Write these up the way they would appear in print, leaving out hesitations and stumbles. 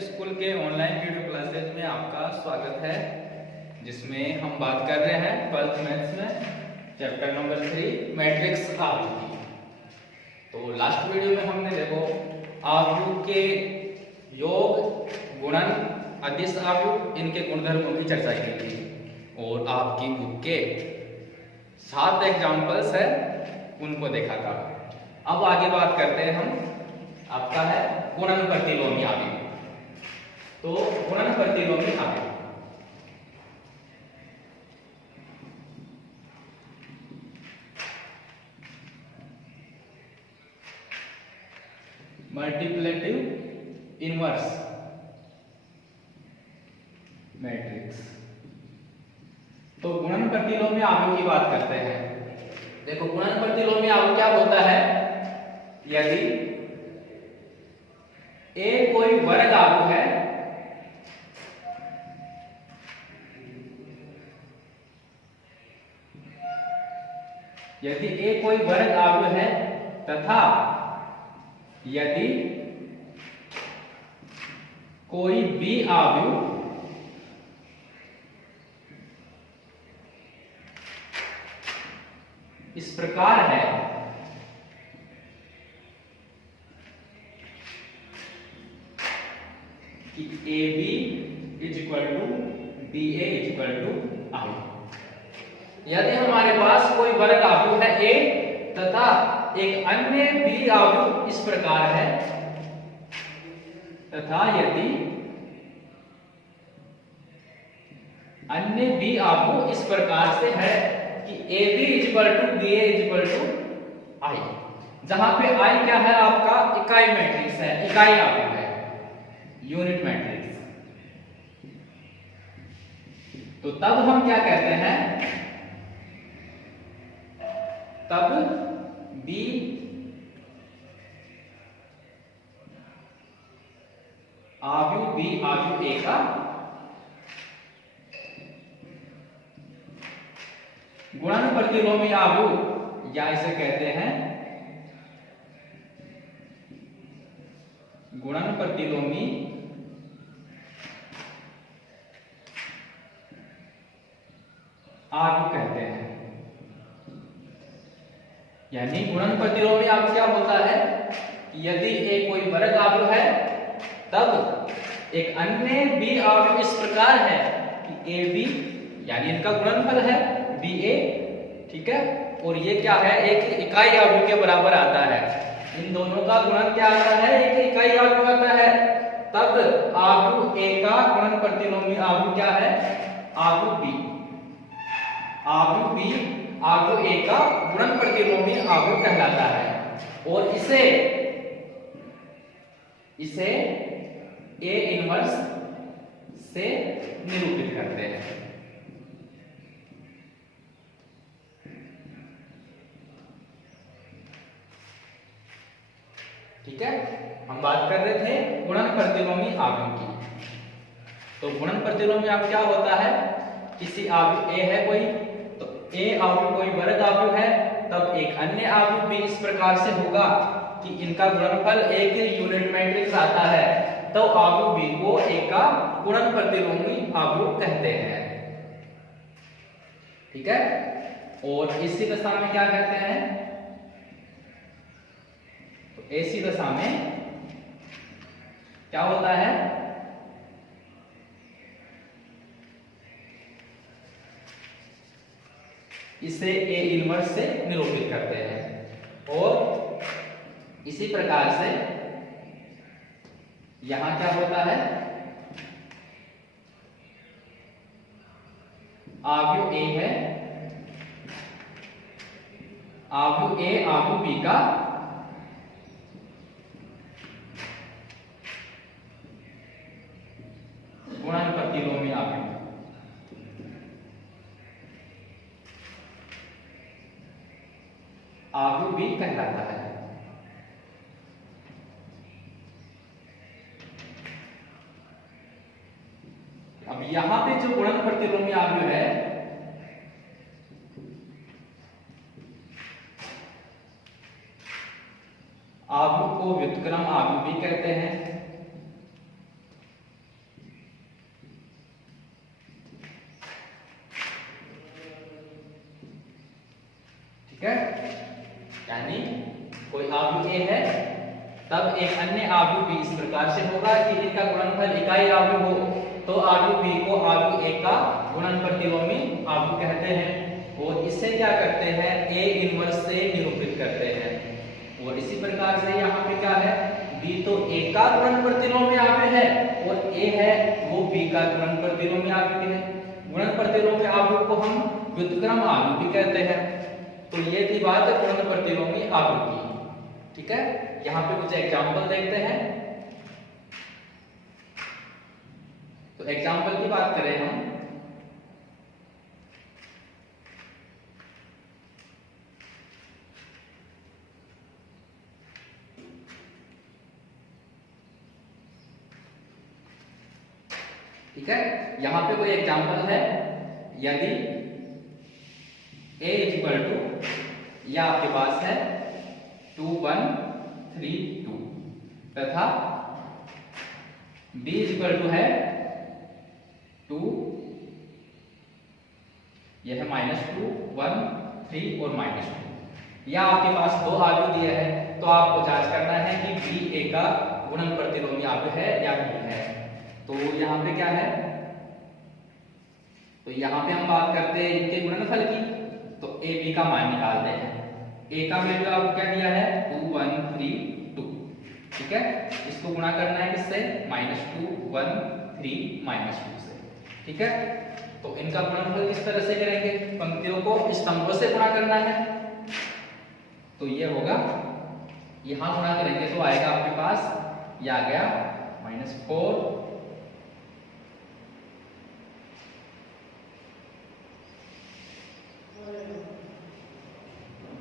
School के online video classes में आपका स्वागत है, जिसमें हम बात कर रहे हैं 12th मैथ्स में चैप्टर नंबर 3 मैट्रिक्स आव्यूह। तो लास्ट वीडियो में हमने देखो आव्यूह के योग, गुणन, अदिश आव्यूह, इनके गुणधर्मों की चर्चा की थी और आपकी बुक के 7 एग्जाम्पल्स है उनको देखा था। अब आगे बात करते हैं हम, आपका है गुणन प्रतिलोमी आव्यूह। तो गुणन प्रतिलोमी आव्यूह मल्टीप्लेटिव इनवर्स मैट्रिक्स। तो गुणन प्रतिलोमी आव्यूह की बात करते हैं। देखो गुणन प्रतिलोमी आव्यूह क्या होता है, यदि ए कोई वर्ग आव्यूह है तथा यदि कोई बी आव्यूह इस प्रकार है कि A B is equal to B A is equal to I. यदि हमारे पास कोई वर्ग आव्यूह है ए तथा एक अन्य बी आव्यूह इस प्रकार है, तथा यदि अन्य बी आव्यूह इस प्रकार से है कि A B is equal to B A is equal to I, जहां पे आई क्या है, आपका इकाई मैट्रिक्स है, इकाई आव्यूह है, यूनिट मैट्रिक्स। तो तब हम क्या कहते हैं, तब बी आव्यूह बी आव्यूह ए का गुणन प्रतिलोमी आव्यूह, या इसे कहते हैं गुणन प्रतिलोमी आव्यूह कहते हैं। यानी गुणन प्रतिलोमी आव्यूह क्या होता है, यदि ए कोई वर्ग आव्यूह है तब एक अन्य बी आव्यूह इस प्रकार है कि ए बी, यानी इनका गुणनफल है बी ए, ठीक है, और ये क्या है, एक इकाई आव्यूह के बराबर आता है। इन दोनों का गुणन क्या आता है, एक इकाई आव्यूह आता है। तब आव्यूह ए का गुणन प्रतिलोमी आव्यूह क्या है, आव्यूह बी। आव्यूह बी आव्यूह ए का गुणन प्रतिलोमी आव्यूह कहलाता है और इसे ए इनवर्स से निरूपित करते हैं। ठीक है, हम बात कर रहे थे गुणन प्रतिलोमी आव्यूह की। तो गुणन प्रतिलोमी आव्यूह क्या होता है, किसी आव्यूह ए है कोई, तो ए आव्यूह कोई वर्ग आव्यूह है, तब एक अन्य आव्यूह भी इस प्रकार से होगा कि इनका गुणनफल एक यूनिट मैट्रिक्स आता है, तो आव्यूह बी को ए का गुणन प्रतिलोमी आव्यूह कहते हैं। ठीक है, और इसी दशा में क्या कहते हैं, तो ऐसी दशा में क्या होता है, इसे ए इनवर्स से निरूपित करते हैं। और इसी प्रकार से यहां क्या होता है, आव्यूह ए है, आव्यूह ए आव्यूह बी का गुणन प्रतिलोमी आव्यूह। आव्यूह बी कहलाता है। अब यहां पे जो गुणन प्रतिलोमी आव्यूह है, आव्यूह को व्युत्क्रम आव्यूह भी कहते हैं ठीक है, यानी कोई अवयव ए है तब एक अन्य अवयव बी इस प्रकार से होगा कि इनका गुणनफल इकाई अवयव हो तो अवयव बी को अवयव ए का गुणन प्रतिलोमी अवयव कहते हैं और इसे क्या करते हैं ए इनवर्स से निरूपित करते हैं। और इसी प्रकार से यहाँ पे क्या है बी तो ए का गुणन प्रतिलोमी अवयव है और ए है वो बी का गुणन प्रतिलोमी अवयव है। गुणन प्रतिलोमी अवयव को हम व्युत्क्रम अवयव भी कहते हैं। तो ये थी बात गुणन प्रतिलोमी अवयव की। ठीक है, यहाँ पे कुछ एग्जांपल देखते हैं। तो एग्जांपल की बात करें हम, ठीक है, यहां पे कोई एग्जांपल है यदि a इक्वल टू या आपके पास है 2 1 3 2 तथा b इक्वल टू है 2 यह है -2 1 3 और -2 या आपके पास दो अवयव दिए हैं तो आपको जांच करना है कि b a का गुणन प्रतिलोमी अवयव है या नहीं है। तो यहाँ पे क्या है, तो यहाँ पे हम बात करते हैं इनके गुणनफल की। तो ए बी का मान निकालते हैं। ए का वैल्यू आपको क्या दिया है 2 1 3 2, ठीक है, इसको गुणा करना है किससे -2 1 3 -2 से। ठीक है, तो इनका गुणनफल किस तरह से करेंगे, पंक्तियों को स्तंभों से गुणा करना है। तो ये होगा, यहां गुणा करेंगे तो आएगा आपके पास, ये आ गया -4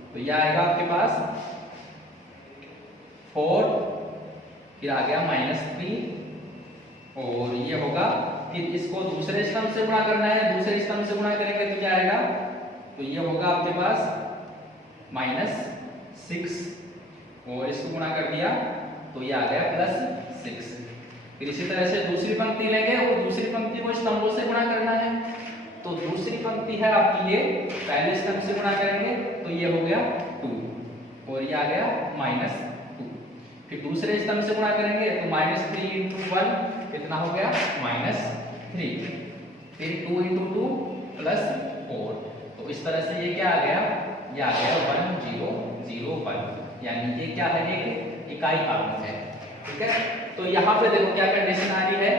तो ये आएगा आपके पास 4 फिर आ गया -3 और ये होगा, फिर इसको दूसरे स्तंभ से गुणा करना है, दूसरे स्तंभ से गुणा करेंगे तो क्या आएगा, तो ये होगा आपके पास -6 और इसको गुणा कर दिया तो ये आ गया +6। फिर इसी तरह से दूसरी पंक्ति लेंगे और दूसरी पंक्ति को स्तंभों से गुणा करना है। तो दूसरी पंक्ति है आपकी ये, पहले स्तंभ से गुणा करेंगे तो ये हो गया 2 और ये आ गया -2। फिर दूसरे स्तंभ से गुणा करेंगे तो -3 × 1 कितना हो गया -3, फिर 2 × 2 +4। तो इस तरह से ये क्या आ गया, ये आ गया 1 0 0 1, यानी ये क्या है, एक इकाई अवयव है। ठीक है, तो यहाँ पे देखो क्या कंडीशन आ रही है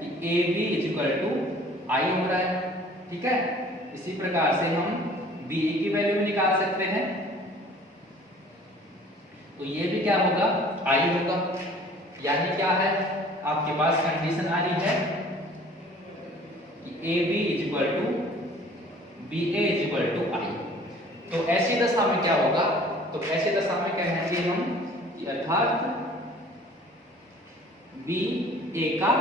कि ए बी = आई हो रहा है। ठीक है, इसी प्रकार से हम बी की वैल्यू भी निकाल सकते हैं। तो ये भी क्या होगा, आई होगा, यानी क्या है आपके पास कंडीशन आ रही है कि ए बी = आई। तो ऐसी दशा में क्या होगा, तो ऐसी दशा में कहेंगे हम कि अर्थात बी ए का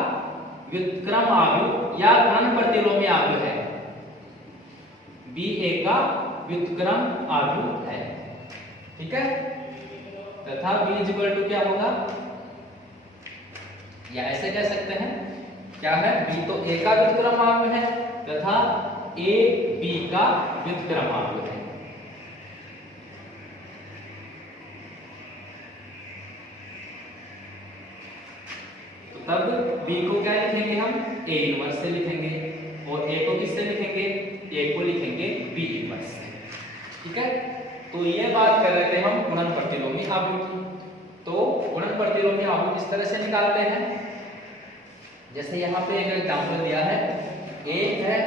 व्युत्क्रम अवयव या गुणन प्रतिलोमी अवयव है, बी ए का व्युत्क्रम अवयव है। ठीक है, तथा b = क्या होगा, या ऐसे कह सकते हैं क्या है, b तो a का व्युत्क्रम अवयव है तथा a b का व्युत्क्रम अवयव है। तो तब b को क्या लिखेंगे हम, a इनवर्स से लिखेंगे और a को किससे लिखेंगे, a को लिखेंगे b इनवर्स से। ठीक है, तो ये बात कर रहे थे हम गुणन प्रतिलोमी अवयव की। तो गुणन प्रतिलोमी अवयव किस तरह से निकालते हैं, जैसे यहाँ पे एक एग्जांपल दिया है, एक है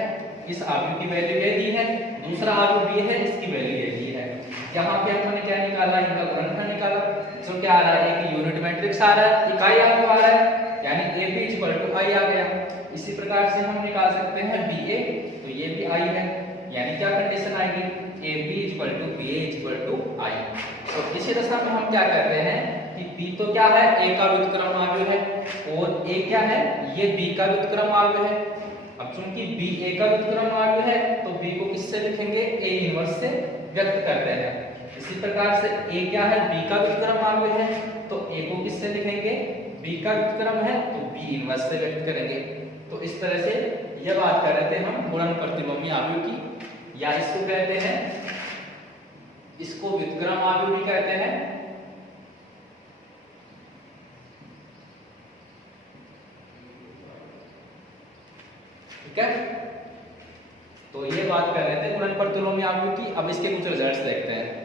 इस अवयव की वैल्यू ये दी है, दूसरा अवयव b है इसकी वैल्यू ये दी है। यहाँ पे हमने क्या निकाला, इनका गुणनफल निकाला। तो क्या आ रहा है, एक यूनिट मैट्रिक्स आ रहा है, इकाई अवयव आ रहा है, यानी a b = i आ गया। इसी प्रकार से हम निकाल सकते हैं ba, तो ये भी i है, यानी क्या कंडीशन आएगी, ab = ba = i। तो इसी दशा में हम क्या कर रहे हैं कि b तो क्या है, a का व्युत्क्रम अवयव है और a क्या है, ये b का व्युत्क्रम अवयव है। अब चूंकि b a का व्युत्क्रम अवयव है तो b को किससे लिखेंगे, a इनवर्स से व्यक्त करते हैं। इसी प्रकार से a क्या है, b का व्युत्क्रम अवयव है, तो a को किससे लिखेंगे, b का व्युत्क्रम है तो b इनवर्स से व्यक्त करेंगे। तो इस तरह से यह बात कर रहे थे हम गुणन प्रतिलोमी अवयव की, या इसको कहते हैं इसको व्युत्क्रम आव्यूह भी कहते हैं। ठीक है, तो ये बात कर रहे थे गुणन प्रतिलोमी आव्यूह की। अब इसके कुछ रिजल्ट्स देखते हैं।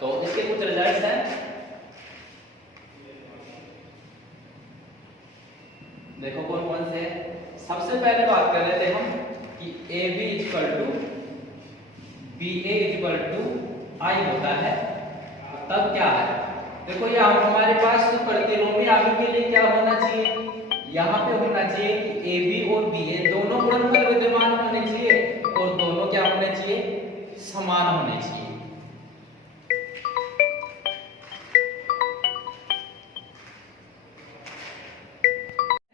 तो इसके कुछ रिजल्ट्स हैं। देखो कौन कौन से हैं। सबसे पहले बात कर रहे थे हम कि AB equal to BA equal to I होता है। तब क्या है, देखो यहाँ हमारे पास प्रतिलोमी आव्यूह के लिए क्या होना चाहिए, यहाँ पे होना चाहिए कि AB और BA दोनों गुणनफल विद्यमान होने चाहिए और दोनों क्या होने चाहिए, समान होने चाहिए।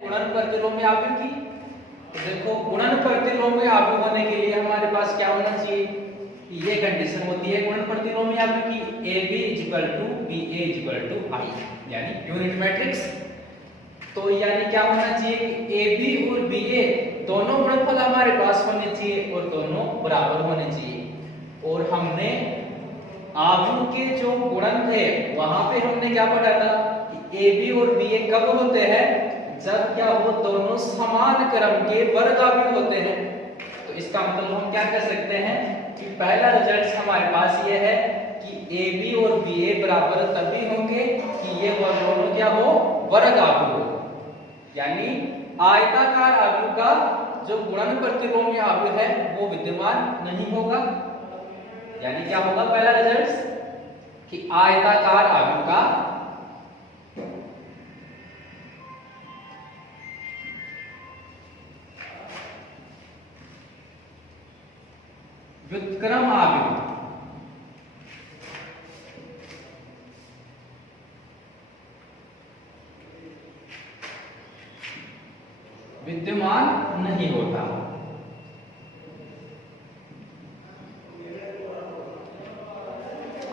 गुणन प्रतिलोमी आव्यूह की, तो देखो गुणन प्रतिलोमी आव्यूह होने के लिए हमारे पास क्या होना चाहिए, ये कंडीशन होती है गुणन प्रतिलोमी आव्यूह की AB equal to BA equal to I, यानी यूनिट मैट्रिक्स। तो यानी क्या होना चाहिए कि AB और BA दोनों गुणनफल हमारे पास होने चाहिए और दोनों बराबर होने चाहिए। और हमने आव्यूह के जो गुणन थे वहां पे हमने क्या पढ़ा था कि AB और BA कब होते हैं, जब क्या वो दोनों समान क्रम के वर्ग आव्यूह होते हैं। तो इसका मतलब हम क्या कर सकते हैं कि पहला रिजल्ट हमारे पास ये है कि AB और BA बराबर तभी होंगे कि ये दोनों क्या हो, वर्ग आव्यूह हो। यानी आयताकार आव्यूह का जो गुणन प्रतिलोमी आव्यूह है वो विद्यमान नहीं होगा। यानी क्या होगा पहला रिजल्ट कि आयताकार आव्यूह का व्युत्क्रम आव्यूह विद्यमान नहीं होता।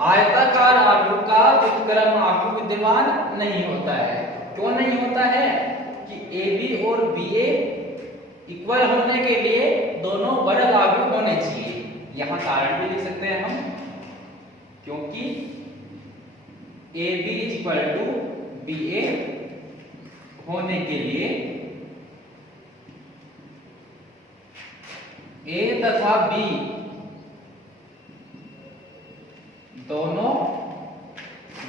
आयताकार आव्यूह का व्युत्क्रम आव्यूह विद्यमान नहीं होता है। क्यों नहीं होता है कि AB और BA इक्वल होने के लिए दोनों वर्ग आव्यूह होने चाहिए। यहां कारण भी लिख सकते हैं हम, क्योंकि AB इक्वल टू BA होने के लिए A तथा B दोनों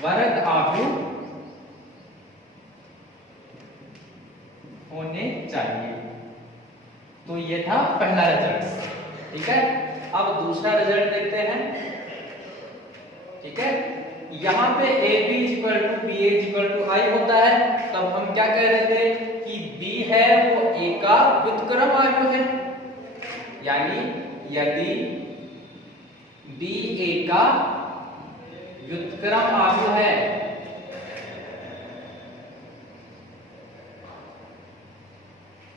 वर्ग आव्यूह होने चाहिए। तो ये था पहला रिजल्ट। ठीक है, अब दूसरा रिजल्ट देखते हैं। ठीक है, यहां पे AB equal to BA equal to I होता है। तब हम क्या कह रहे थे कि B है वो A का व्युत्क्रम आव्यूह है। यानी यदि B A का व्युत्क्रम आव्यूह है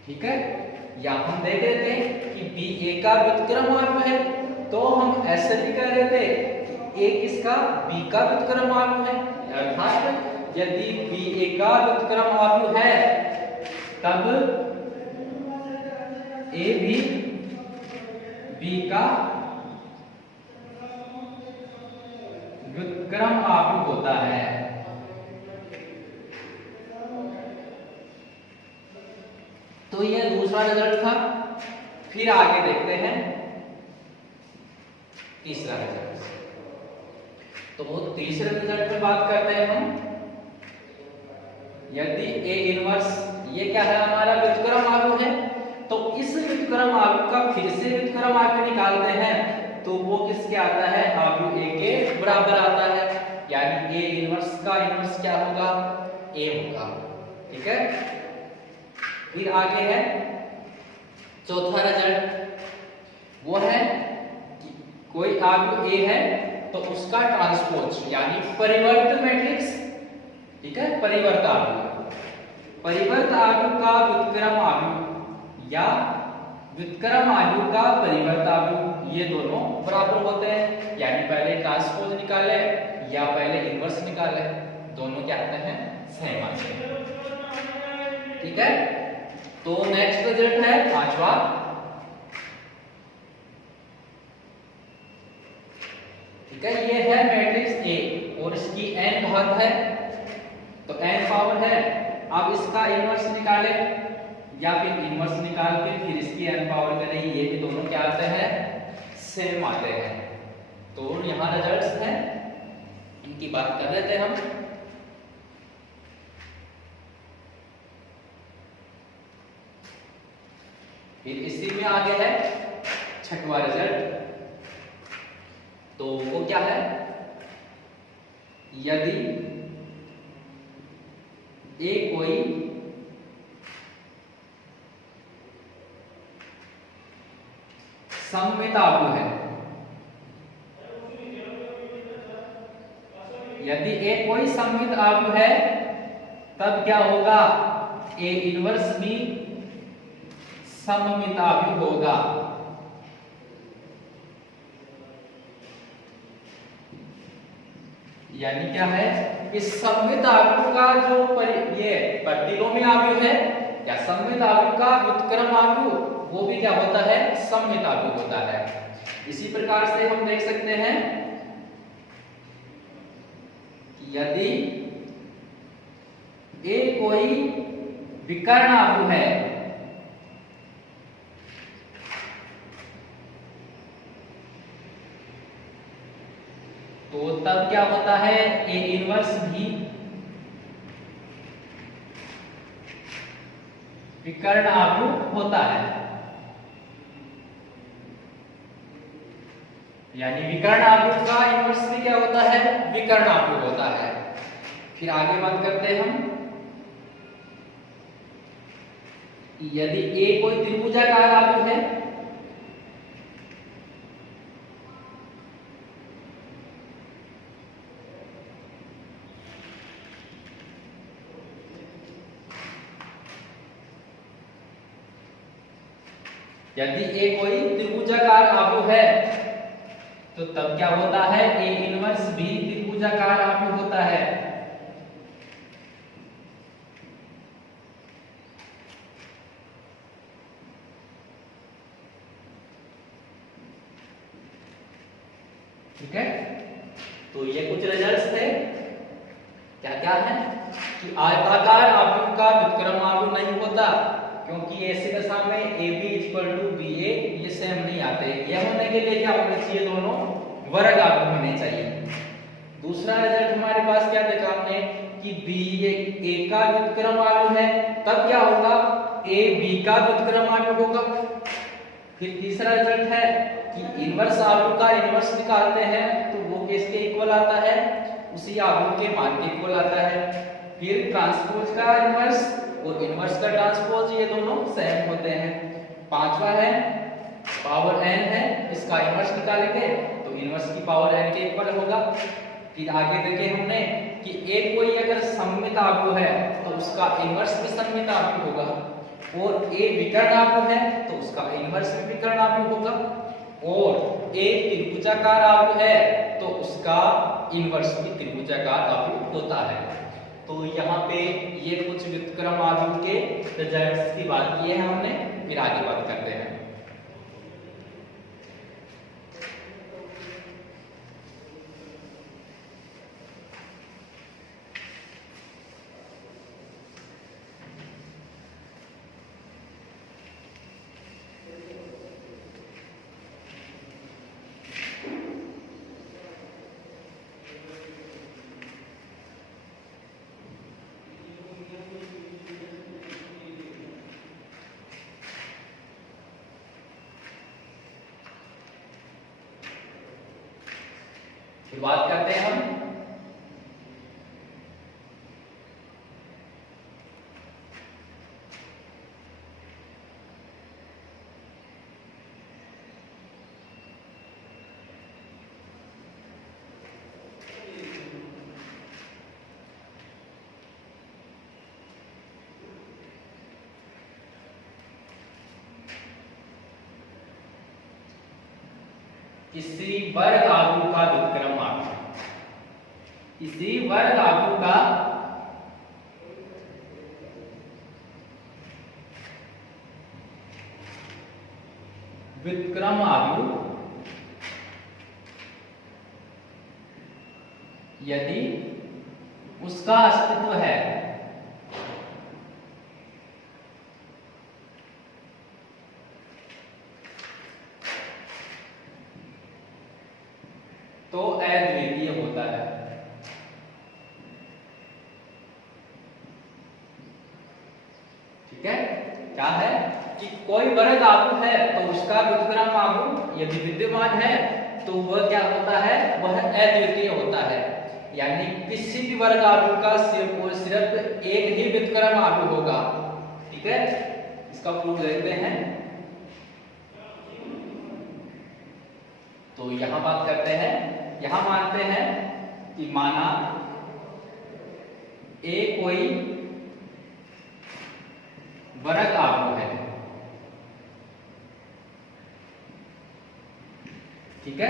ठीक है, या हम देख रहे थे कि B A का व्युत्क्रम आव्यूह है, तो हम ऐसे भी कह रहे थे कि A किसका, B का व्युत्क्रम आव्यूह है। अर्थात यदि B A का व्युत्क्रम आव्यूह है तब A भी B का व्युत्क्रम आव्यूह होता है। तो यह दूसरा रिजल्ट था। फिर आगे देखते हैं तीसरा रिजल्ट। तो तीसरे रिजल्ट में बात करते हैं हम। यदि ए इनवर्स ये क्या है हमारा व्युत्क्रम आव्यूह है, तो इस व्युत्क्रम आव्यूह का फिर से व्युत्क्रम आव्यूह निकालते हैं तो वो किसके आता है, आव्यूह ए के बराबर आता है। यानी ए इनवर्स का इनवर्स क्या होगा, ए होगा। ठीक है, फिर आगे है चौथा रिजल्ट, वो है कि कोई आव्यूह ए है तो उसका ट्रांसपोज यानी परिवर्त मैट्रिक्स, ठीक है, परिवर्त आव्यूह, परिवर्त आव्यूह का व्युत्क्रम आव्यूह या व्युत्क्रम आव्यूह का परिवर्त आव्यूह ये दोनों बराबर होते हैं। यानी पहले ट्रांसपोज निकाले या पहले इनवर्स निकाले, दोनों क्या आते हैं, सेम आते हैं। ठीक है, तो नेक्स्ट रिजल्ट है पांचवा। ठीक है, ये है मैट्रिक्स ए और इसकी n घात है, तो n पावर है। अब इसका इनवर्स निकाले या फिर इनवर्स निकाल के फिर इसकी n पावर करें, ये भी दोनों क्या आते हैं, सेम आते हैं। तो यहाँ रिजल्ट्स हैं, इनकी बात कर रहे थे हम। फिर इसी में आगे है छठवां रिजल्ट, तो वो क्या है, यदि ए कोई सममित आव्यूह है, यदि ए कोई सममित आव्यूह है तब क्या होगा, ए इनवर्स भी सममित आव्यूह होगा। यानी क्या है, इस सममित आव्यूह का जो ये प्रतिलोमी आव्यूह है या सममित आव्यूह का व्युत्क्रम आव्यूह वो भी क्या होता है, सममित आव्यूह होता है। इसी प्रकार से हम देख सकते हैं कि यदि ए कोई विकर्ण आव्यूह है तो तब क्या होता है, ए इनवर्स भी विकर्ण आव्यूह होता है। यानी विकर्ण आव्यूह का इनवर्स भी क्या होता है, विकर्ण आव्यूह होता है। फिर आगे बात करते हैं हम, यदि ए कोई त्रिभुजाकार आव्यूह है यदि ए कोई त्रिभुजाकार आव्यूह है तो तब क्या होता है, ए इनवर्स भी त्रिभुजाकार आव्यूह होता है। ठीक है, तो ये कुछ रिजल्ट्स थे। क्या क्या है कि आयताकार आव्यूह का व्युत्क्रम आव्यूह नहीं होता, क्योंकि ऐसी दशा में AB = BA ये सेम नहीं आते। यह होने के लिए क्या होना चाहिए, दोनों वर्ग आव्यूह होने चाहिए। दूसरा रिजल्ट हमारे पास क्या देखा हमने कि A का व्युत्क्रम आव्यूह है, तब क्या होगा, AB का व्युत्क्रम आव्यूह होगा। फिर तीसरा रिजल्ट है कि इनवर्स आव्यूह का इनवर्स निकालते हैं तो वो किसके इक्वल आता है, उसी आव्यूह के मान के इक्वल आता है। फिर ट्रांसपोज का इनवर्स और इनवर्स का ट्रांसपोज ये दोनों सेम होते हैं। पांचवा है पावर n है, इसका इनवर्स निकालेंगे तो इनवर्स की पावर n के इक्वल होगा। फिर आगे देखे हमने कि ए कोई अगर सममित आव्यूह है तो उसका इनवर्स भी सममित आव्यूह होगा, और ए विकर्ण आव्यूह है तो उसका इनवर्स भी विकर्ण आव्यूह होगा, और ए त्रिभुजाकार आव्यूह है तो उसका इनवर्स भी त्रिभुजाकार आव्यूह होता है। तो यहाँ पे ये कुछ व्युत्क्रम आव्यूह के रिजल्ट्स की बात की है हमने। फिर आगे बात करते हैं। फिर बात करते हैं हम किसी वर्ग आव्यूह का व्युत्क्रम आव्यूह। किसी वर्ग आव्यूह का व्युत्क्रम आव्यूह यदि उसका अस्तित्व है तो अद्वितीय होता है। ठीक है, क्या है कि कोई वर्ग आव्यूह है तो उसका व्युत्क्रम आव्यूह यदि विद्यमान है तो वह क्या होता है, वह अद्वितीय होता है। यानी किसी भी वर्ग आव्यूह का सिर्फ और सिर्फ एक ही व्युत्क्रम आव्यूह होगा। ठीक है, इसका प्रूफ देखते हैं। तो यहां बात करते हैं, यहां मानते हैं कि माना ए कोई वर्ग आव्यूह है। ठीक है,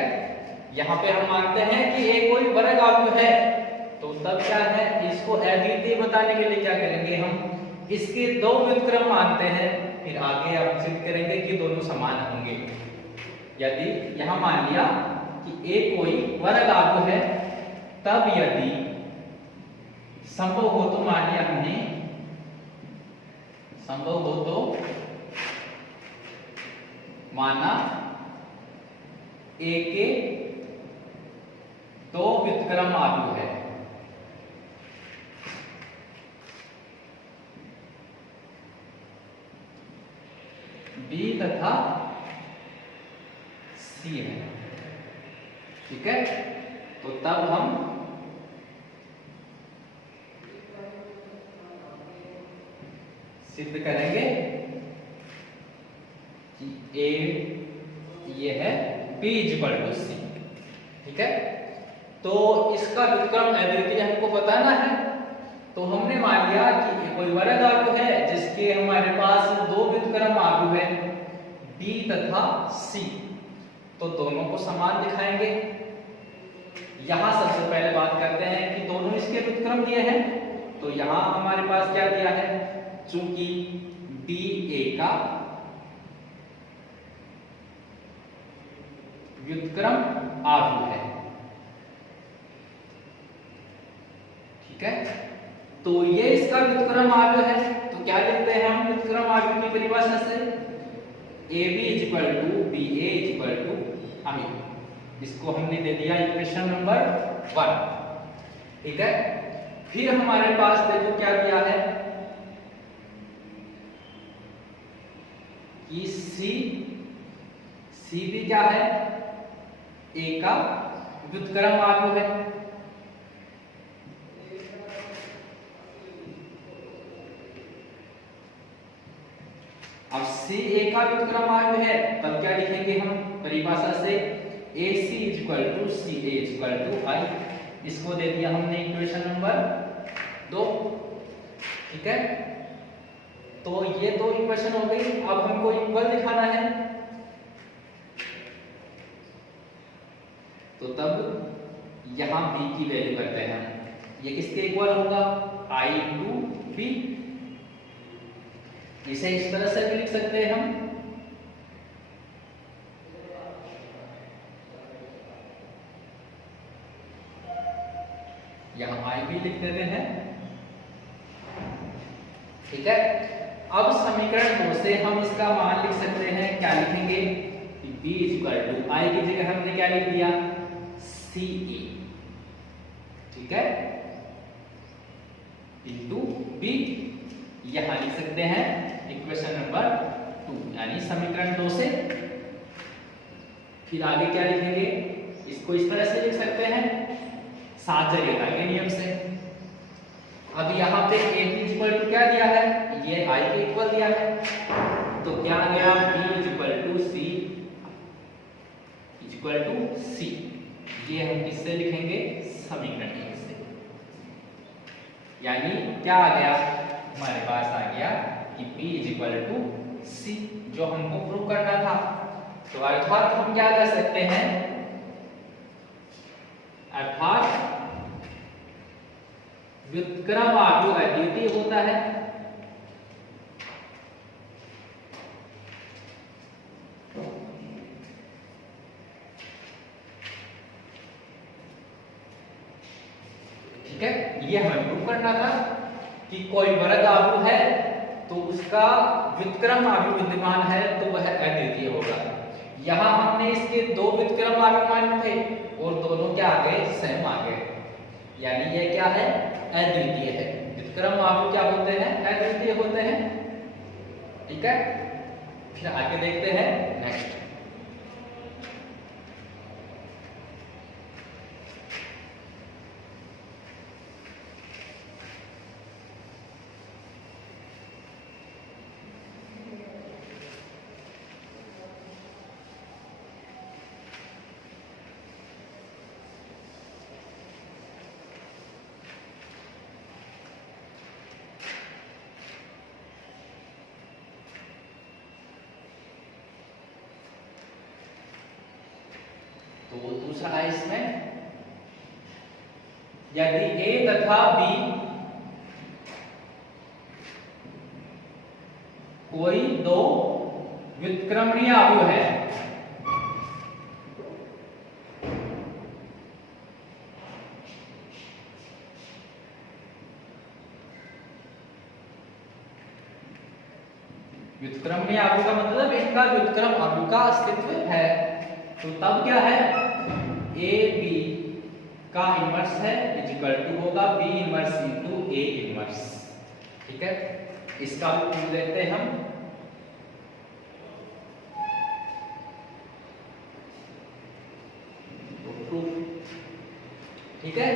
यहां पे हम मानते हैं कि ए कोई वर्ग आव्यूह है तो तब क्या है, इसको अद्वितीय बताने के लिए क्या करेंगे, हम इसके दो व्युत्क्रम मानते हैं, फिर आगे हम सिद्ध करेंगे कि दोनों समान होंगे। यदि यहां मान लिया कि ए कोई वर्ग आव्यूह है, तब यदि संभव हो तो मान लिया हमने, संभव हो तो माना ए के दो व्युत्क्रम आव्यूह है। बी तथा सी है। ठीक है, तो तब हम सिद्ध करेंगे कि ए ये है B = C। ठीक है, तो इसका व्युत्क्रम अद्वितीय हमको बताना है। तो हमने मान लिया कि कोई वर्ग आव्यूह है जिसके हमारे पास दो व्युत्क्रम आव्यूह है B तथा C, तो दोनों को समान दिखाएंगे। यहां सबसे पहले बात करते हैं कि दोनों इसके व्युत्क्रम दिए हैं, तो यहां हमारे पास क्या दिया है, चूंकि B A का व्युत्क्रम आव्यूह है। ठीक है, तो ये इसका व्युत्क्रम आव्यूह है, तो क्या लिखते हैं हम व्युत्क्रम आव्यूह की परिभाषा से, AB = BA = इसको हमने दे दिया इक्वेशन नंबर 1। ठीक है, फिर हमारे पास देखो क्या दिया है कि C भी क्या है, A का व्युत्क्रम आव्यूह है। अब C A का व्युत्क्रम आव्यूह है, तब क्या लिखेंगे हम परिभाषा से, AC = CA = I। इसको दे दिया हमने इक्वेशन नंबर 2। ठीक है, तो ये दो इक्वेशन हो गई। अब हमको इक्वल दिखाना है, तो तब यहां B की वैल्यू करते हैं। ये किसके इक्वल होगा, I × B। इसे इस तरह से भी लिख सकते हैं हम, यहां I भी लिख देते हैं। ठीक है, अब समीकरण 2 से हम इसका मान लिख सकते हैं। क्या लिखेंगे कि B = I की जगह हमने क्या लिख दिया, CA। ठीक है, इंटू B यहां लिख सकते हैं इक्वेशन नंबर 2, यानी समीकरण 2 से। फिर आगे क्या लिखेंगे, इसको इस तरह से लिख सकते हैं साहचर्यता के नियम से। अब यहाँ पे a इक्वल टू क्या दिया है, ये i के इक्वल दिया है, तो क्या गया b इक्वल टू c। ये हम किससे लिखेंगे, समीकरण 1 से। यानी क्या आ गया, हमारे पास आ गया कि p इक्वल टू c, जो हमको प्रूव करना था। तो अर्थात हम क्या कर सकते हैं, अर्थात व्युत्क्रम आव्यूह अद्वितीय होता है। ठीक है, ये हमें प्रूव करना था कि कोई वर्ग आव्यूह है तो उसका व्युत्क्रम आव्यूह विद्यमान है तो वह अद्वितीय होगा। यहां हमने इसके दो व्युत्क्रम आव्यूह माने थे और दोनों क्या आ गए, सेम आ गए, यानी ये क्या है, अद्वितीय है। व्युत्क्रम आव्यूह क्या होते हैं, अद्वितीय होते हैं। ठीक है, फिर आगे देखते हैं नेक्स्ट। तो दूसरा है इसमें, यदि a तथा b कोई दो व्युत्क्रमणीय आव्यूह है, व्युत्क्रमणीय आव्यूह का मतलब इनका व्युत्क्रम आव्यूह का अस्तित्व है, तो तब क्या है, ए बी का इनवर्स है इक्वल टू होगा B inverse into A inverse. ठीक है, इसका भी प्रूफ देखते हैं हम। तो प्रूफ, ठीक है,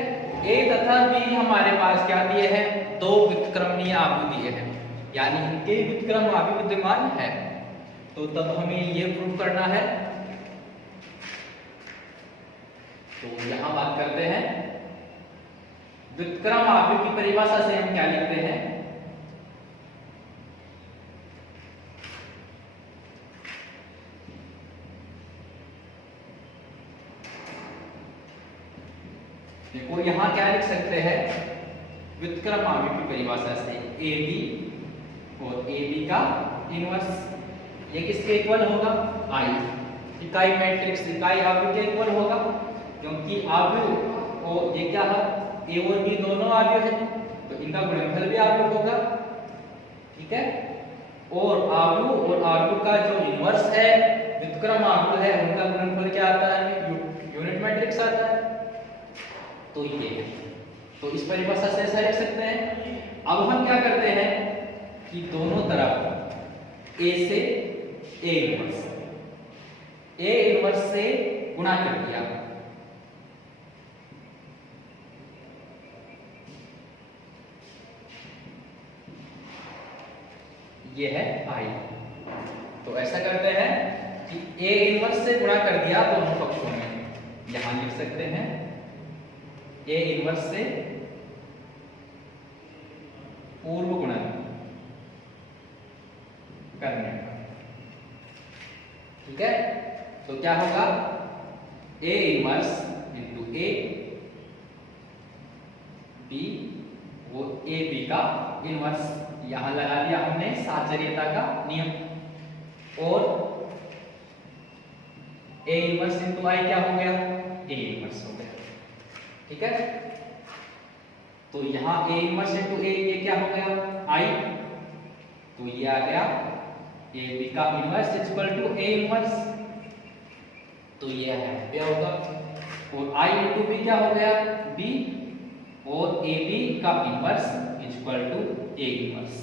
ए तथा बी हमारे पास क्या दिए हैं, दो व्युत्क्रमणीय आव्यूह दिए हैं, यानी इनके व्युत्क्रम आव्यूह विद्यमान है। तो तब हमें ये प्रूफ करना है। तो यहां बात करते हैं व्युत्क्रम आव्यूह की परिभाषा से हम क्या लिखते हैं, देखो यहां क्या लिख सकते हैं, व्युत्क्रम आव्यूह की परिभाषा से ए बी और ए बी का इनवर्स, ये किसके इक्वल होगा, आई, इकाई मैट्रिक्स इकाई आव्यूह के इक्वल होगा, क्योंकि आव्यूह और ये क्या है, ए और बी दोनों आव्यूह है तो इनका गुणनफल भी आव्यूह होगा। ठीक है, और आव्यूह और आव्यूह का जो इनवर्स है व्युत्क्रम आव्यूह है, उनका गुणनफल क्या आता है, यूनिट मैट्रिक्स आता है। तो ये है, तो इस परिभाषा से ऐसा लिख सकते हैं। अब हम क्या करते हैं कि दोनों तरफ ए से ए इनवर्स से गुणा कर दिया, ये है आई। तो ऐसा करते हैं कि ए इनवर्स से गुणा कर दिया दोनों पक्षों में, यहां लिख सकते हैं ए इनवर्स से पूर्व गुणन करने पर। ठीक है, तो क्या होगा, A inverse into A B वो ए बी का इनवर्स, यहां लगा दिया हमने साहचर्यता का नियम, और ए इनवर्स इंटू आई क्या हो गया, ए इनवर्स हो गया। ठीक है, तो यहां ए इनवर्स इंटू ए, ये क्या हो गया, आई, तो ये आ गया ए बी का inverse equal to A inverse, तो ये है क्या होगा, और आई इंटू बी क्या हो गया, बी, और ए बी का inverse equal to A inverse.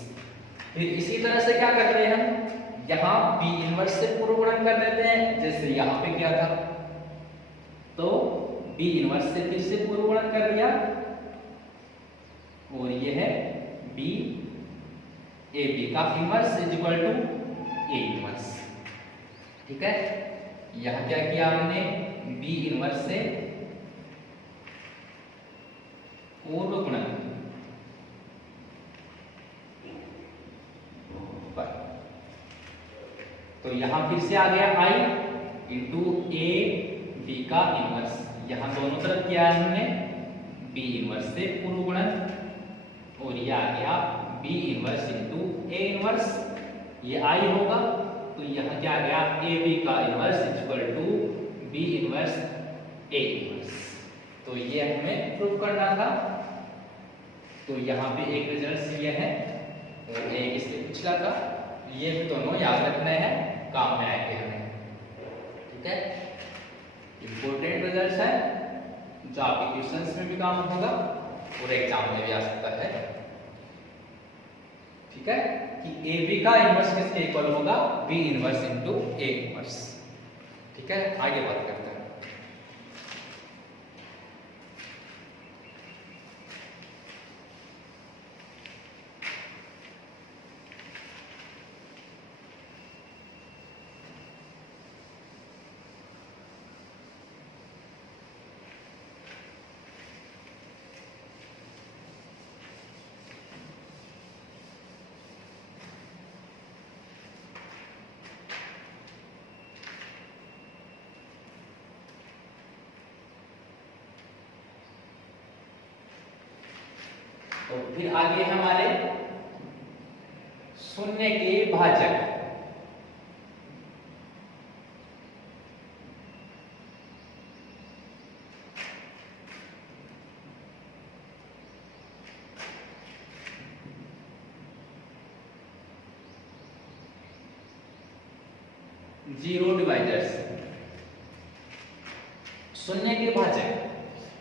फिर इसी तरह से क्या करते हैं हम, यहां बी इनवर्स से पूर्व गुणन कर देते हैं, जैसे यहां पे किया था। तो बी इनवर्स से फिर से पूर्व गुणन कर दिया, और ये है बी ए बी का inverse is equal to A inverse. ठीक है, यहां क्या किया हमने, बी इनवर्स से पूर्व गुणन पर, तो यहां फिर से आ गया आई इंटू ए बी का इनवर्स, यहां दोनों तरफ किया है हमने बी इनवर्स से पूर्व गुणन, और ये आ गया B inverse into A inverse, ये आई होगा, तो यहाँ क्या आ गया ए बी का inverse equal to B inverse A inverse. तो ये हमें प्रूव करना था, तो यहाँ पे एक रिजल्ट ये है और एक इससे पिछला था, ये दोनों याद रखने हैं, काम में आएंगे हमें। ठीक है, इंपॉर्टेंट रिजल्ट है जो आपके क्वेश्चंस में भी काम होगा और एग्जाम में भी आ सकता है। ठीक है, कि ए बी का इनवर्स किसके इक्वल होगा, B inverse into A inverse. ठीक है, आगे बात करते हैं। तो फिर आगे हमारे शून्य के भाजक, जीरो डिवाइजर्स, शून्य के भाजक।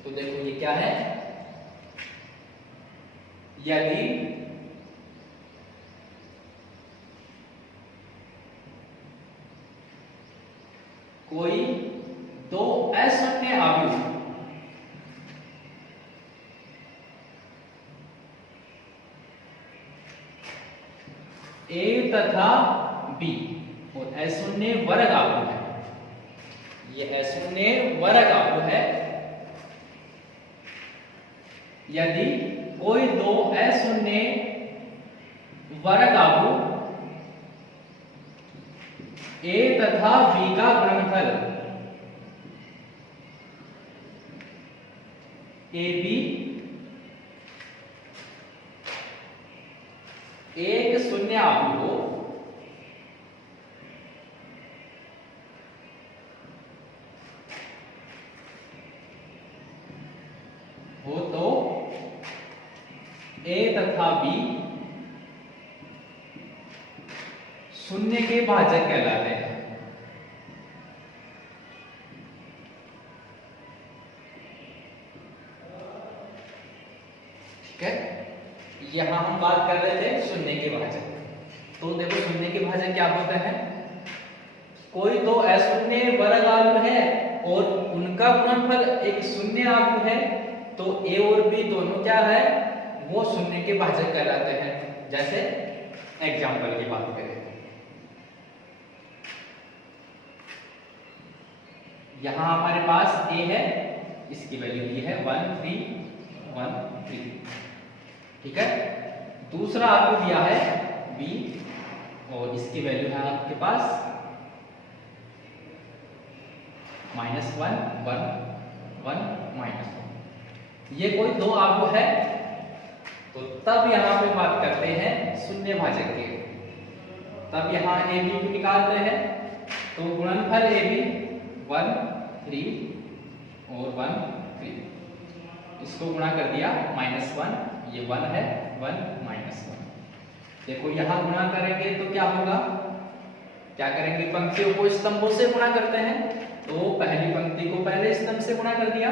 तो देखो ये क्या है, यदि कोई दो अशून्य अवयव ए तथा बी और अशून्य वर्ग अवयव है, ये अशून्य वर्ग अवयव है, यदि कोई दो अशून्य वर्ग अवयव ए तथा बी का गुणनफल ए बी एक शून्य अवयव हो तो ए तथा बी शून्य के भाजक कहलाते हैं। ठीक है, यहां हम बात कर रहे थे शून्य के भाजक। तो देखो शून्य के भाजक क्या होते हैं, कोई दो अशून्य वर्ग अवयव है और उनका गुणनफल एक शून्य अवयव है, तो ए और बी दोनों क्या है, वो शून्य के भाजक कहलाते हैं। जैसे एग्जाम्पल की बात करें, यहां हमारे पास ए है, इसकी वैल्यू ये है 1 3 1 3। ठीक है, दूसरा आपको दिया है बी और इसकी वैल्यू है आपके पास -1 1 1 -1। ये कोई दो अवयव है, तो तब यहां पे बात करते हैं शून्य भाजक की, तब यहां ए बी को निकालते हैं, तो गुणनफल ए बी 1 3 और 1 3, इसको गुणा कर दिया -1, ये 1 है 1 -1। देखो यहां गुणा करेंगे तो क्या होगा, क्या करेंगे, पंक्तियों को स्तंभों से गुणा करते हैं, तो पहली पंक्ति को पहले स्तंभ से गुणा कर दिया,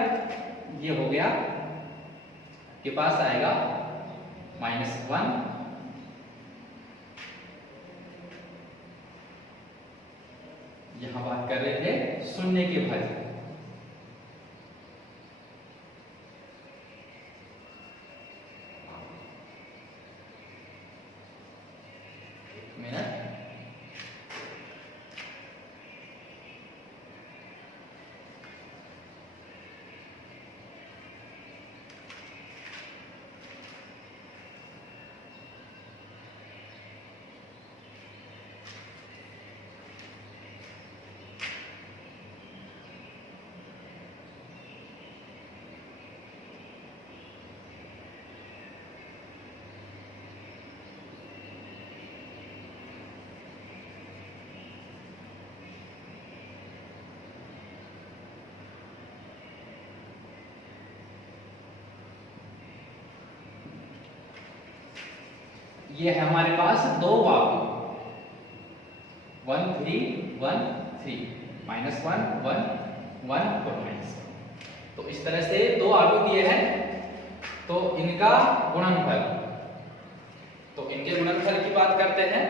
ये हो गया, के पास आएगा -1 यहां बात कर रहे थे शून्य के भाजक, ये है हमारे पास दो बाजू 1 3 1 3 -1 1 1 और -1। तो इस तरह से दो आलू दिए हैं, तो इनका गुणनफल, तो इनके गुणनफल की बात करते हैं।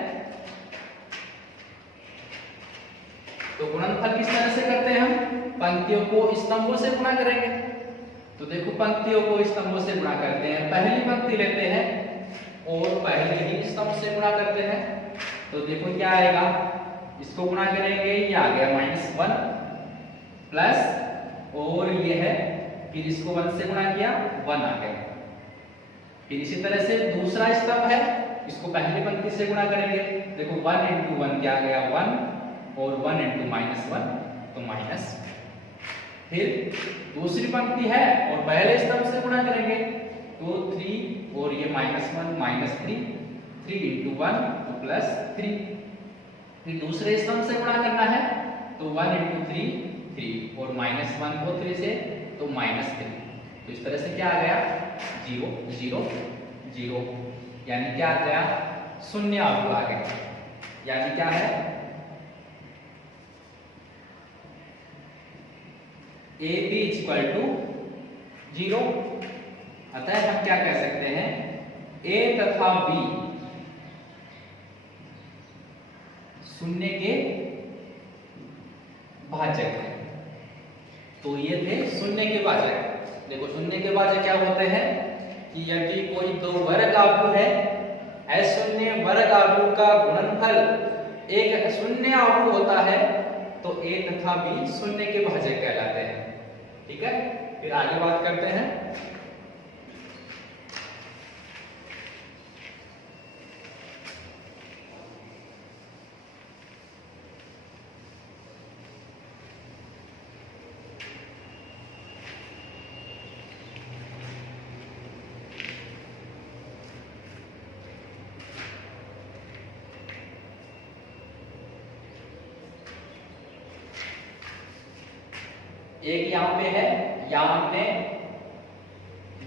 तो गुणनफल किस तरह से करते हैं हम? पंक्तियों को स्तंभों से गुणा करेंगे। तो देखो पंक्तियों को स्तंभों से गुणा करते हैं, पहली पंक्ति लेते हैं और पहले ही स्तंभ से गुणा करते हैं। तो देखो क्या आएगा, इसको गुणा करेंगे, ये आ गया -1 प्लस और ये है, फिर इसको 1 से गुणा किया 1 आ गया। फिर इसी तरह से दूसरा स्तंभ है, इसको पहली पंक्ति से गुणा करेंगे। देखो 1 × 1 क्या आ गया 1 और 1 × -1 तो माइनस। फिर दूसरी पंक्ति है और पहले स्तंभ से गुणा करेंगे तो 3 और ये -1 -3 3 × 1 तो +3। फिर दूसरे स्तंभ से गुणा करना है तो 1 × 3 3 और -1 को 3 से तो -3। तो इस तरह से क्या आ गया 0 0 0, यानी क्या आ गया शून्य आलू आ गया, यानी क्या है AB = 0। अतः हम क्या कह सकते हैं A तथा B शून्य के भाजक है। तो ये थे शून्य के भाजक। देखो शून्य के भाजक क्या होते हैं कि यदि कोई दो वर्ग आव्यूह है, अशून्य वर्ग आव्यूह का गुणनफल एक शून्य आव्यूह होता है, तो A तथा B शून्य के भाजक कहलाते हैं। ठीक है, फिर आगे बात करते हैं। एक यहाँ पे है, यहाँ हमने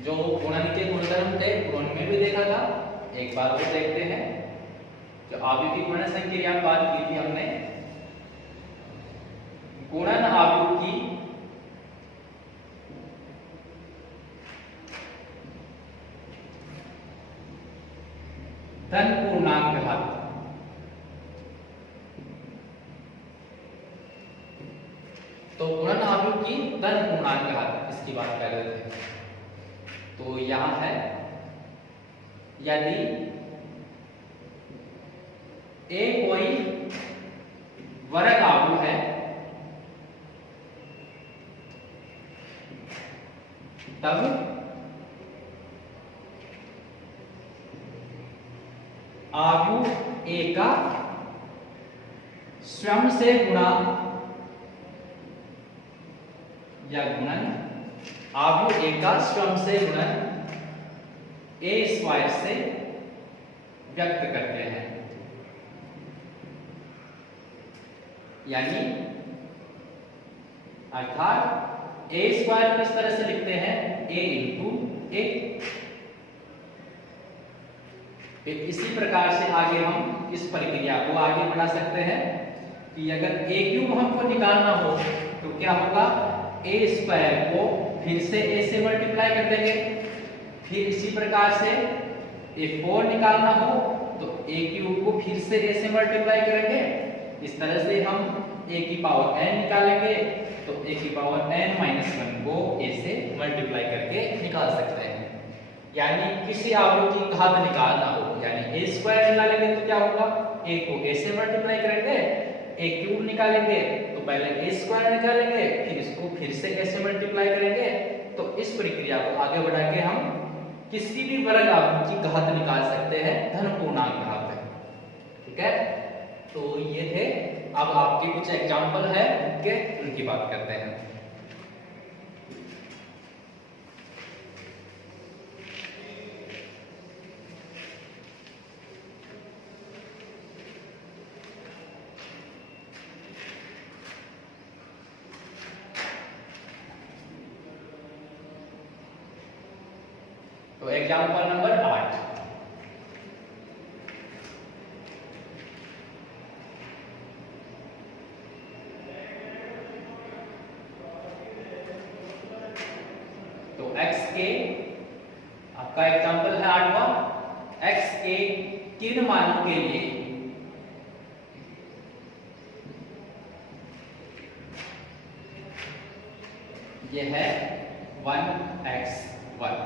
जो गुणन के गुणधर्म थे गुणन में भी देखा था, एक बार वो देखते हैं। जो आव्यूह की गुणन संक्रिया में बात की थी हमने, गुणन आव्यूह की धन पूर्णांक घात। तो गुणन आव्यूह की धन पूर्णांक घात, इसकी बात कर रहे थे। तो यहां है यदि A कोई वर्ग आव्यूह है, तब आव्यूह A का स्वयं से गुणा या गुणन, आव्यूह A का स्वयं से गुणन A² से व्यक्त करते हैं। यानी अर्थात A² किस तरह से लिखते हैं A × A। फिर इसी प्रकार से आगे हम इस प्रक्रिया को आगे बढ़ा सकते हैं कि अगर A³ हमको निकालना हो तो क्या होगा, A² को फिर से A से मल्टीप्लाई कर देंगे। फिर इसी प्रकार से A4 निकालना हो तो A³ को फिर से A से मल्टीप्लाई करेंगे। इस तरह से हम A की पावर n निकालेंगे तो A की पावर n-1 को A से मल्टीप्लाई करके निकाल सकते हैं। यानी किसी आव्यूह की घात निकालना हो, यानी A² निकालेंगे तो क्या होगा, A को A से मल्टीप्लाई करेंगे, A³ निकालेंगे तो पहले A² निकालेंगे, फिर इसको फिर से A से मल्टीप्लाई करेंगे। तो इस प्रक्रिया को आगे बढ़ा के हम किसी भी वर्ग आव्यूह की घात निकाल सकते हैं, धन पूर्णांक घात है। ठीक है, तो ये थे। अब आपके कुछ एग्जाम्पल है उनकी बात करते हैं। तो एग्जाम्पल नंबर 8, के, आपका एग्जांपल है 8वां, x के किन मानों के लिए ये है 1x1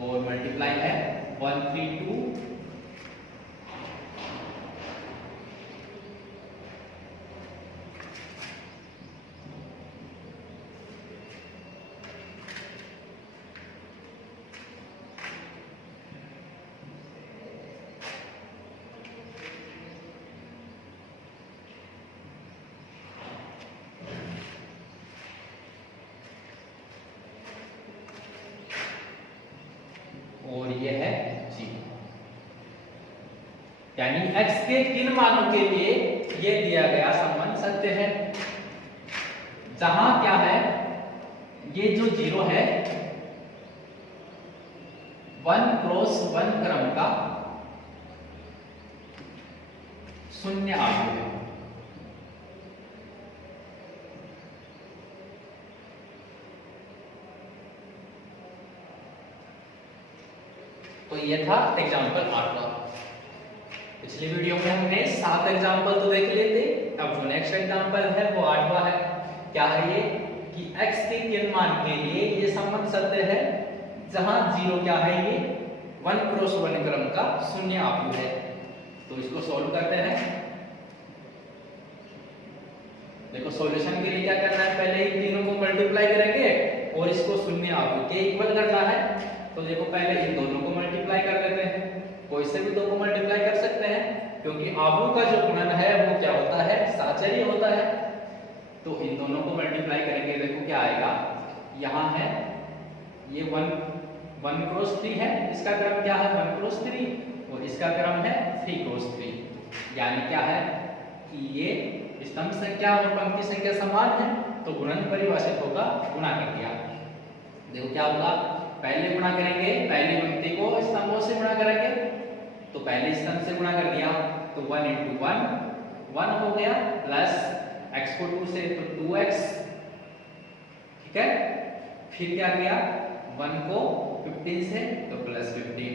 और मल्टीप्लाई है 132 और ये है g, यानी x के किन मानों के लिए ये दिया गया संबंध सत्य है, जहां क्या है, ये जो 0 है 1 क्रॉस 1 क्रम का शून्य आव्यूह है। तो ये था एग्जाम्पल 8वां। पिछली वीडियो में हमने 7 एग्जाम्पल तो देख लिए थे, अब जो नेक्स्ट एग्जाम्पल है वो 8वां है। क्या है ये कि x के किन मान के लिए ये संबंध सत्य है, जहां 0 क्या है, ये 1 क्रॉस 1 क्रम का शून्य आव्यूह है। तो इसको सॉल्व करते हैं। देखो सॉल्यूशन के लिए क्या करना है, पहले इन तीनों को मल्टीप्लाई करेंगे और इसको शून्य आव्यूह के इक्वल करना है। तो देखो पहले इन दोनों को मल्टीप्लाई कर देते हैं, कोई से भी दो को मल्टीप्लाई कर सकते हैं, क्योंकि आव्यूह का जो गुणन है वो क्या होता है, साचर्य होता है। तो इन दोनों को मल्टीप्लाई करेंगे, देखो क्या आएगा, यहाँ है ये 1 क्रॉस 3 है, इसका क्रम क्या है 1 क्रॉस 3 और इसका क्रम है 3 क्रॉस 3, यानी क्या है कि ये स्तंभ संख्या और पंक्ति संख्या समान है, तो गुणन परिभाषित होगा, गुणा कर दिया। देखो क्या होगा, पहले गुणा करेंगे, पहली पंक्ति को स्तंभों से गुणा करेंगे, तो पहले स्तंभ से गुणा कर दिया तो 1 × 1 1 हो गया, प्लस x को 2 से तो 2x, ठीक है। फिर क्या किया, 1 को 15 से तो प्लस 15।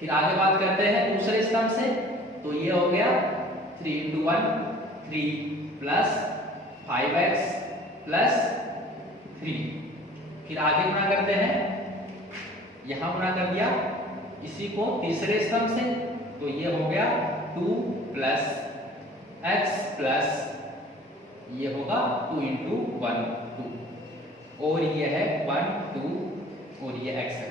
फिर आगे बात करते हैं दूसरे स्तंभ से, तो ये हो गया 3 × 1 3 प्लस 5x प्लस 3। फिर आगे गुणा करते हैं, यहां गुणा कर दिया इसी को तीसरे स्तंभ से, तो ये हो गया 2 प्लस x प्लस ये होगा 2 × 1 2 और ये है 1 2 और ये x है,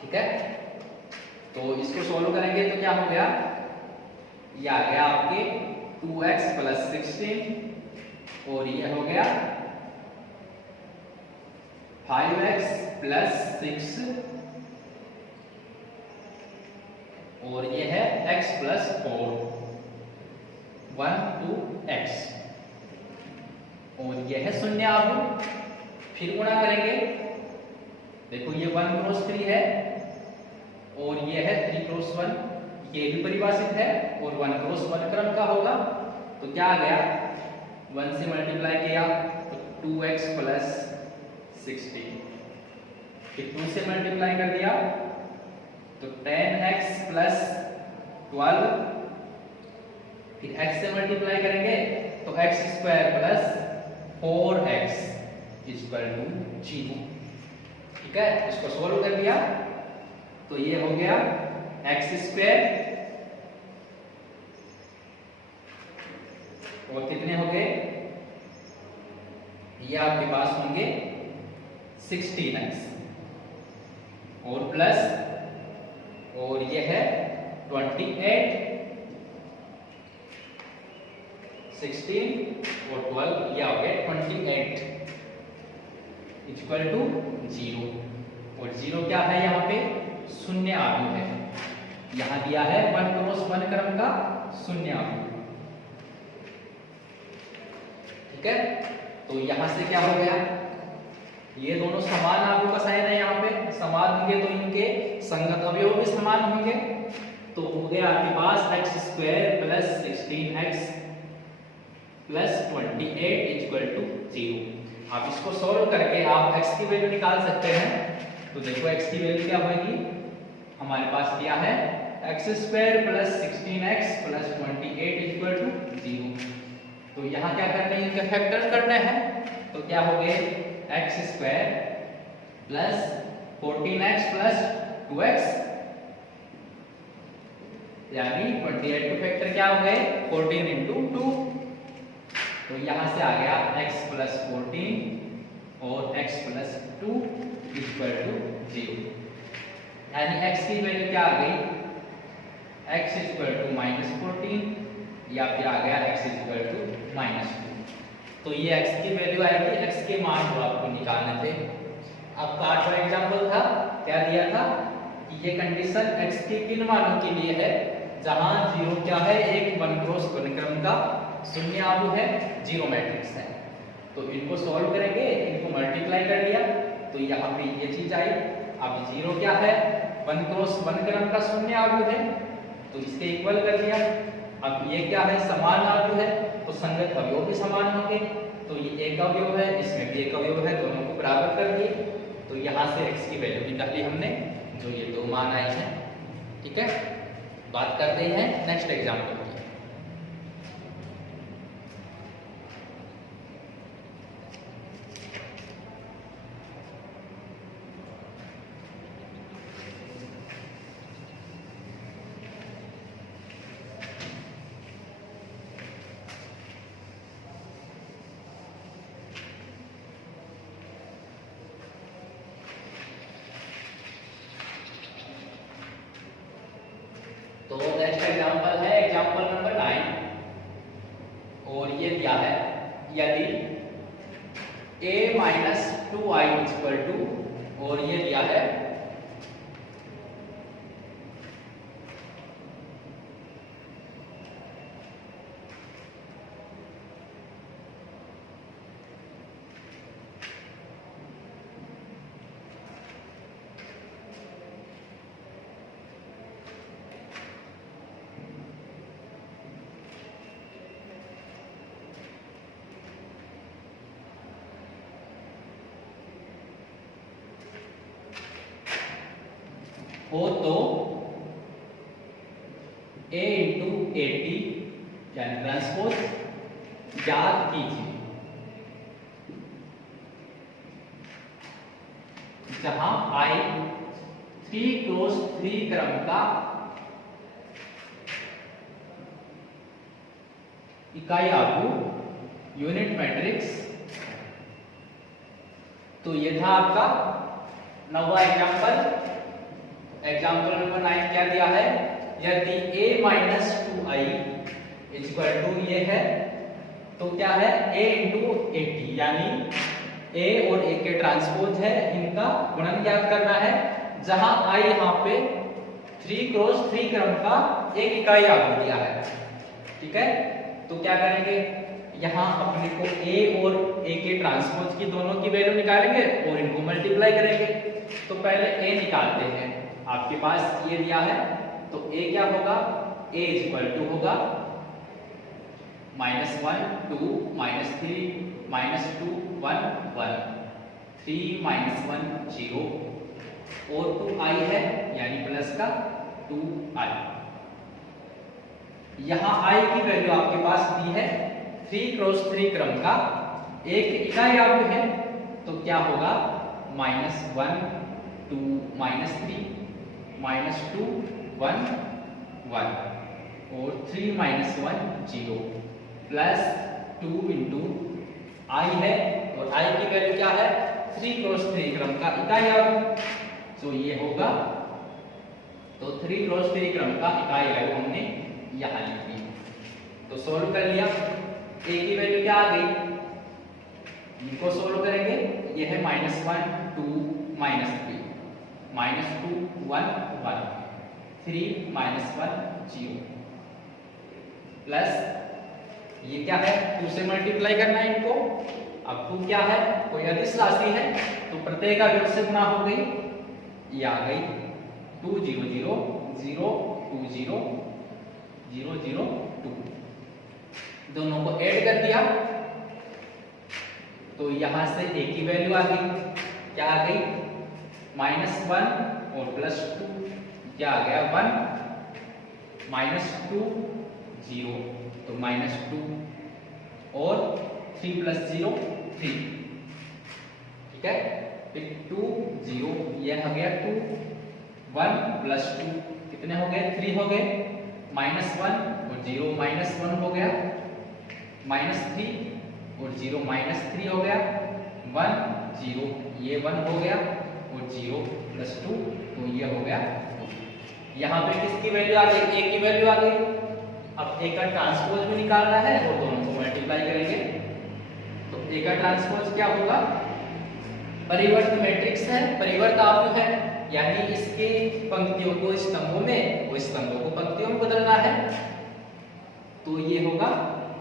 ठीक है। तो इसको सॉल्व करेंगे तो क्या हो गया, ये आ गया आपके 2x प्लस 16 और ये हो गया 5x प्लस 6 और ये है x प्लस 4 1 2 x और ये है शून्य आव्यूह। फिर गुणा करेंगे, देखो ये 1 क्रॉस 3 है और ये है 3 क्रॉस 1, ये भी परिभाषित है और 1 क्रॉस 1 क्रम का होगा, तो क्या आ गया, 1 से मल्टीप्लाई किया तो 2x प्लस 16, फिर 2 से मल्टीप्लाई कर दिया तो 10x प्लस 12, फिर x से मल्टीप्लाई करेंगे तो x square plus 4x equal to 0, ठीक है। इसको सोल्व कर दिया तो ये हो गया x स्क्वायर और कितने हो गए, ये आपके पास होंगे 16x और प्लस और ये है 28 16 और 12, ये हो गया 28 इक्वल टू 0 और 0 क्या है, यहाँ पे शून्य आव्यूह है, यहाँ दिया है 1 क्रॉस 1 क्रम का शून्य आव्यूह, ठीक है। तो यहाँ से क्या हो गया, ये दोनों समान आव्यूह का साइन है, यहाँ पे समान होंगे तो इनके संगत अवयव भी समान होंगे, तो हो गया आपके पास x square plus 16x plus 28 equal to 0। आप इसको सॉल्व करके आप x की वैल्यू निकाल सकते हैं। तो देखो x की वैल्यू क्या होगी, हमारे पास क्या है x square plus 16x plus 28 equal to 0। तो यहाँ क्या करना है, इनका फैक्टर करना है। तो क्या हो गए x square plus 14x plus 2x यानी 28 टू फैक्टर क्या हो गए 14 इंटू 2। तो यहां से आ गया x प्लस 14 और x प्लस 2 इक्वल टू 0। यानी x की वैल्यू क्या आ गई x इक्वल टू माइनस 14 या फिर आ गया x इक्वल टू माइनस 2। तो ये x की वैल्यू आएगी, x के मान जो आपको निकालने थे। आपका 8वां एग्जाम्पल था, क्या दिया था कि ये कंडीशन x के किन मानों के लिए है, जहां 0 क्या है एक 1 क्रॉस 1 क्रम का शून्य आव्यूह है, 0 मैट्रिक्स है। तो इनको सॉल्व करेंगे, इनको मल्टीप्लाई कर लिया तो यहाँ पे ये चीज आई। अब 0 क्या है 1 क्रॉस 1 क्रम का शून्य आव्यूह है, तो इसके इक्वल कर दिया। अब ये क्या है समान आव्यूह है, तो संगत अवयव भी समान होंगे। तो ये एक अवयव है, इसमें भी एक अवयव है, दोनों को बराबर कर दिए। तो यहाँ से x की वैल्यू निकाली हमने, जो ये दो मान आए हैं। ठीक है, बात करते हैं नेक्स्ट एग्जाम्पल की। तो नेक्स्ट एग्जांपल है एग्जांपल नंबर 9 और ये दिया है यदि a minus 2i equal to, और ये दिया है हो तो a इंटू 80 यानी ट्रांसपोज याद कीजिए, जहां i 3 क्रॉस 3 क्रम का इकाई आव्यूह यूनिट मैट्रिक्स। तो ये था आपका 9वां एग्जाम्पल। एग्जाम्पल नंबर 9 क्या दिया है, यदि a minus 2i equal to ये है, तो क्या है a इंटू 80 यानी a और a के ट्रांसपोज है, इनका गुणन ज्ञात करना है, जहां i यहाँ पे 3 क्रॉस 3 क्रम का एक इकाई आव्यूह दिया है। ठीक है, तो क्या करेंगे यहाँ अपने को a और a के ट्रांसपोज की दोनों की वैल्यू निकालेंगे और इनको मल्टीप्लाई करेंगे। तो पहले a निकालते हैं, आपके पास ये दिया है, तो a क्या होगा a इक्वल टू होगा -1 2 -3 -2 1 1 3 -1 0 और 2i है यानी प्लस का 2i। यहाँ i की वैल्यू आपके पास दी है 3 क्रॉस 3 क्रम का एक इकाई आव्यूह है, तो क्या होगा -1 2 -3 -2 1 1 और 3 -1 0 प्लस 2 इंटू आई है, और आई की वैल्यू क्या है 3 क्रॉस 3 क्रम का इकाई आव्यूह। तो ये होगा, तो 3 क्रॉस 3 क्रम का इकाई आव्यूह हमने यहाँ लिख दी। तो सोल्व कर लिया, a की वैल्यू क्या आ गई, इनको सोल्व करेंगे, ये है -1 2 -3 -2 1 1 3 -1 0 प्लस ये क्या है 2 से मल्टीप्लाई करना है इनको। अब 2 क्या है कोई अदिश राशि है, तो प्रत्येक अवयव से गुणा हो गई, ये आ गई 2 0 0 0 2 0 0 0 2। दोनों को ऐड कर दिया तो यहां से a की वैल्यू आ गई, क्या आ गई -1 और +2, क्या आ गया 1 -2 0, तो -2 और 3 + 0 3, ठीक है। फिर 2 0, ये हो गया 2, 1 + 2 कितने हो गए 3 हो गए, -1 और 0 -1 हो गया, -3 और 0 -3 हो गया, 1 0 ये 1 हो गया और 0 + 2 तो ये हो गया 2। यहाँ पे किसकी वैल्यू आ गई, a की वैल्यू आ गई। अब a का ट्रांसपोज भी निकालना है और दोनों को मल्टीप्लाई करेंगे तो a का ट्रांसपोज क्या होगा, परिवर्त मैट्रिक्स है, परिवर्त आव्यूह है, यानी इसके पंक्तियों को स्तंभों में और स्तंभों को पंक्तियों में बदलना है। तो ये होगा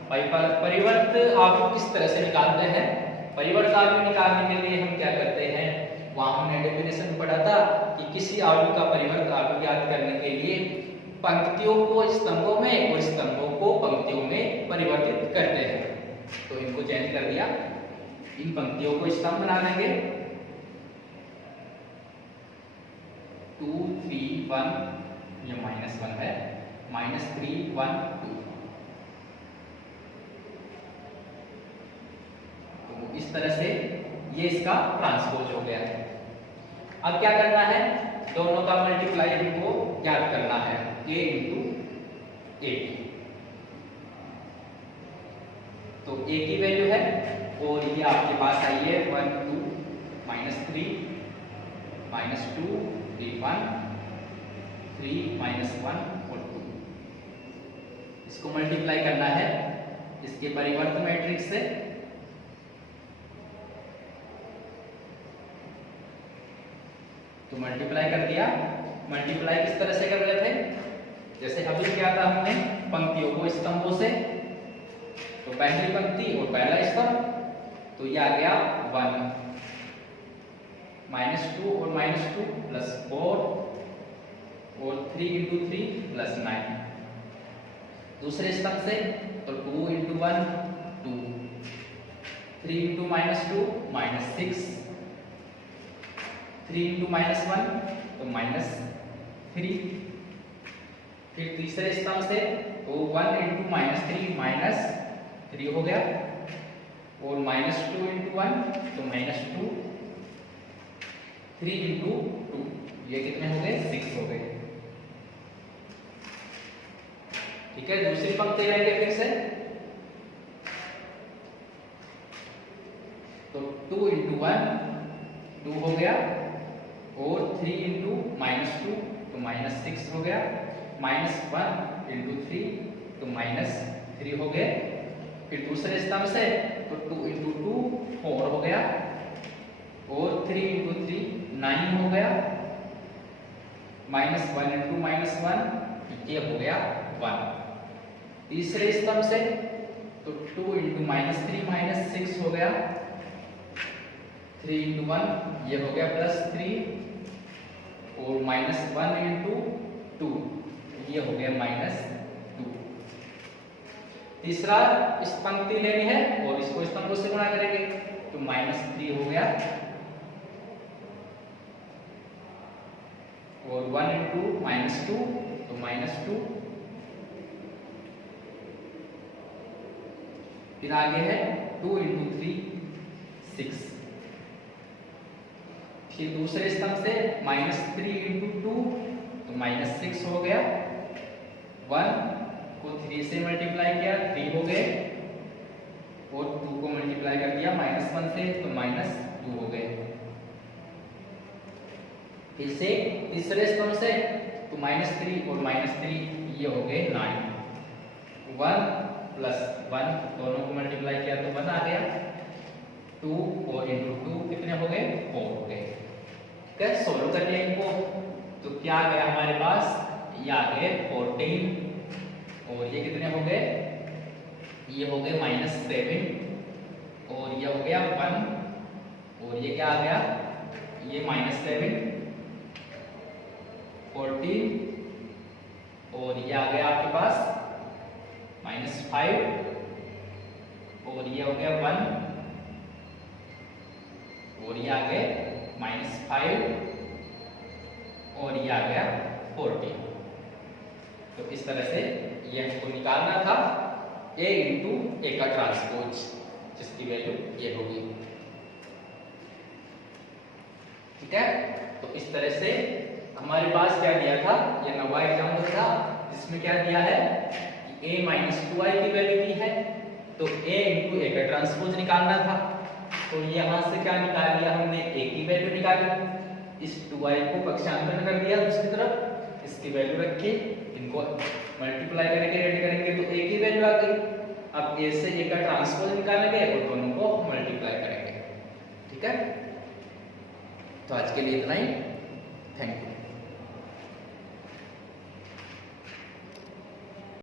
परिवर्त आव्यूह किस तरह से निकालते हैं। परिवर्त आव्यूह निकालने के लिए हम क्या करते हैं, वहां हमने डेफिनेशन पढ़ा था कि किसी आव्यूह का परिवर्त आव्यूह ज्ञात करने के लिए पंक्तियों को स्तंभों में और स्तंभों को पंक्तियों में परिवर्तित करते हैं। तो इनको चेंज कर दिया, इन पंक्तियों को स्तंभ बना लेंगे 2 3 1, ये -1 है, -3 1 2, इस तरह से ये इसका ट्रांसपोज हो गया है। अब क्या करना है, दोनों का मल्टीप्लाई हमको ज्ञात करना है, a × a। तो a की वैल्यू है और ये आपके पास आई है 1 2 -3 -2 3 1 3 -1 और 2। इसको मल्टीप्लाई करना है इसके परिवर्त मैट्रिक्स से। तो मल्टीप्लाई कर दिया, मल्टीप्लाई किस तरह से कर रहे थे, जैसे अभी क्या था हमने पंक्तियों को स्तंभों से, तो पहली पंक्ति और पहला स्तंभ तो ये आ गया 1 -2 और -2 +4 और 3 × 3 +9। दूसरे स्तंभ से तो 2 × 1 2, 3 × -2 -6, 3 × -1 तो -3। फिर तीसरे स्तंभ से तो 1 × -3 हो गया और -2 × 1 तो -2, 3 × 2 ये कितने हो गए 6 हो गए, ठीक है। दूसरी पंक्ति लेंगे फिर से तो 2 × 1 2 हो गया और 3 × -2 तो -6 हो गया, -1 × 3 तो -3 हो गए। फिर दूसरे स्तंभ से तो 2 × 2 4 हो गया और 3 × 3 9 हो गया, -1 × -1 ये हो गया 1। तीसरे स्तंभ से तो 2 × -3 -6 हो गया, 3 × 1 ये हो गया +3 और -1 × 2 ये हो गया -2। तीसरा इस पंक्ति लेनी है और इसको स्तंभों से गुणा करेंगे तो -3 हो गया और 1 × 2 तो -2। फिर आगे है 2 × 3 6। फिर दूसरे स्तंभ से -3 × 2 तो -6 हो गया, 1 को 3 से मल्टीप्लाई किया 3 हो गए और 2 को मल्टीप्लाई कर दिया -1 से तो -2 हो गए। फिर से तीसरे स्तंभ से तो -3 और -3 ये हो गए 9, 1 + 1 दोनों को मल्टीप्लाई किया तो 1 आ गया, 2 और × 2 कितने हो गए 4 हो गए। ठीक है, सोल्व कर लिया इनको तो क्या आ गया हमारे पास, ये आ गए 14 और ये कितने हो गए, ये हो गए -7 और ये हो गया 1 और ये क्या आ गया, ये -7 14 और ये आ गया आपके पास -5 और ये हो गया 1 और ये आ गए -5 और ये आ गया 14। तो इस तरह से ये हमको निकालना था A इंटू A का ट्रांसपोज, जिसकी वैल्यू ये होगी। ठीक है, तो इस तरह से हमारे पास क्या दिया था, ये 9वां एग्जाम्पल था जिसमें क्या दिया है कि A -2i की वैल्यू दी है, तो A इंटू A का ट्रांसपोज निकालना था। तो यहाँ से क्या निकाल लिया हमने, A की वैल्यू निकाली, इस 2i को पक्षांतर कर दिया दूसरी तरफ, इसकी वैल्यू रखी, इनको मल्टीप्लाई करेंगे ऐड करेंगे तो A की वैल्यू आ गई। अब A से A का ट्रांसपोज निकालेंगे और दोनों को मल्टीप्लाई करेंगे। ठीक है, तो आज के लिए इतना ही। Thank you.